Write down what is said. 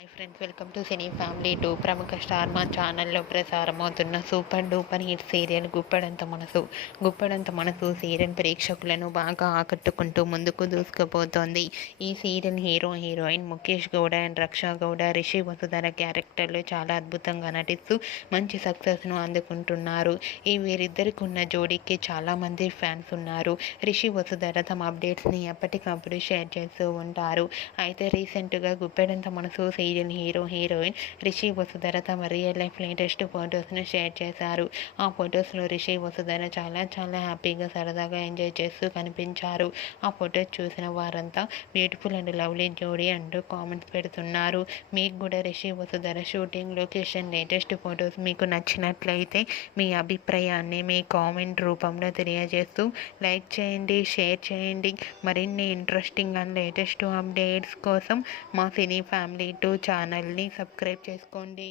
Hi friends, welcome to cine family 2. ప్రముఖ star Maa ఛానల్లో ప్రసారమవుతున్న super duper hit serial Guppedantha Manasu serial ప్రేక్షకులను బాగా ఆకట్టుకుంటూ ముందుకు దూసుకుపోతోంది. ఈ serial heroine Mukesh Gowda and Raksha Gowda, Rishi Vasudhara క్యారెక్టర్లు చాలా అద్భుతంగా నటిస్తూ మంచి సక్సెస్ను అందుకుంటున్నారు. ఈ వీరిద్దరికి ఉన్న జోడీకి చాలామంది ఫ్యాన్స్ ఉన్నారు. రిషి వసుధర తమ అప్డేట్స్ని ఎప్పటికప్పుడు షేర్ చేస్తూ ఉంటారు. అయితే రీసెంట్గా గుప్పెడంత మనసు సీరియల్ హీరోయిన్ రిషి వసుధర తమ రియల్ లైఫ్ లేటెస్ట్ ఫొటోస్ను షేర్ చేశారు. ఆ ఫొటోస్లో రిషి వసుధర చాలా హ్యాపీగా సరదాగా ఎంజాయ్ చేస్తూ కనిపించారు. ఆ ఫొటోస్ చూసిన వారంతా బ్యూటిఫుల్ అండ్ లవ్లీ జోడీ అంటూ కామెంట్స్ పెడుతున్నారు. మీకు కూడా Rishi Vasudhara shooting location latest photos మీకు నచ్చినట్లయితే మీ అభిప్రాయాన్ని మీ కామెంట్ రూపంలో తెలియజేస్తూ లైక్ చేయండి, షేర్ చేయండి. మరిన్ని ఇంట్రెస్టింగ్ అండ్ లేటెస్ట్ అప్డేట్స్ కోసం మా సినీ ఫ్యామిలీ 2 ఛానల్ని సబ్స్క్రైబ్ చేసుకోండి.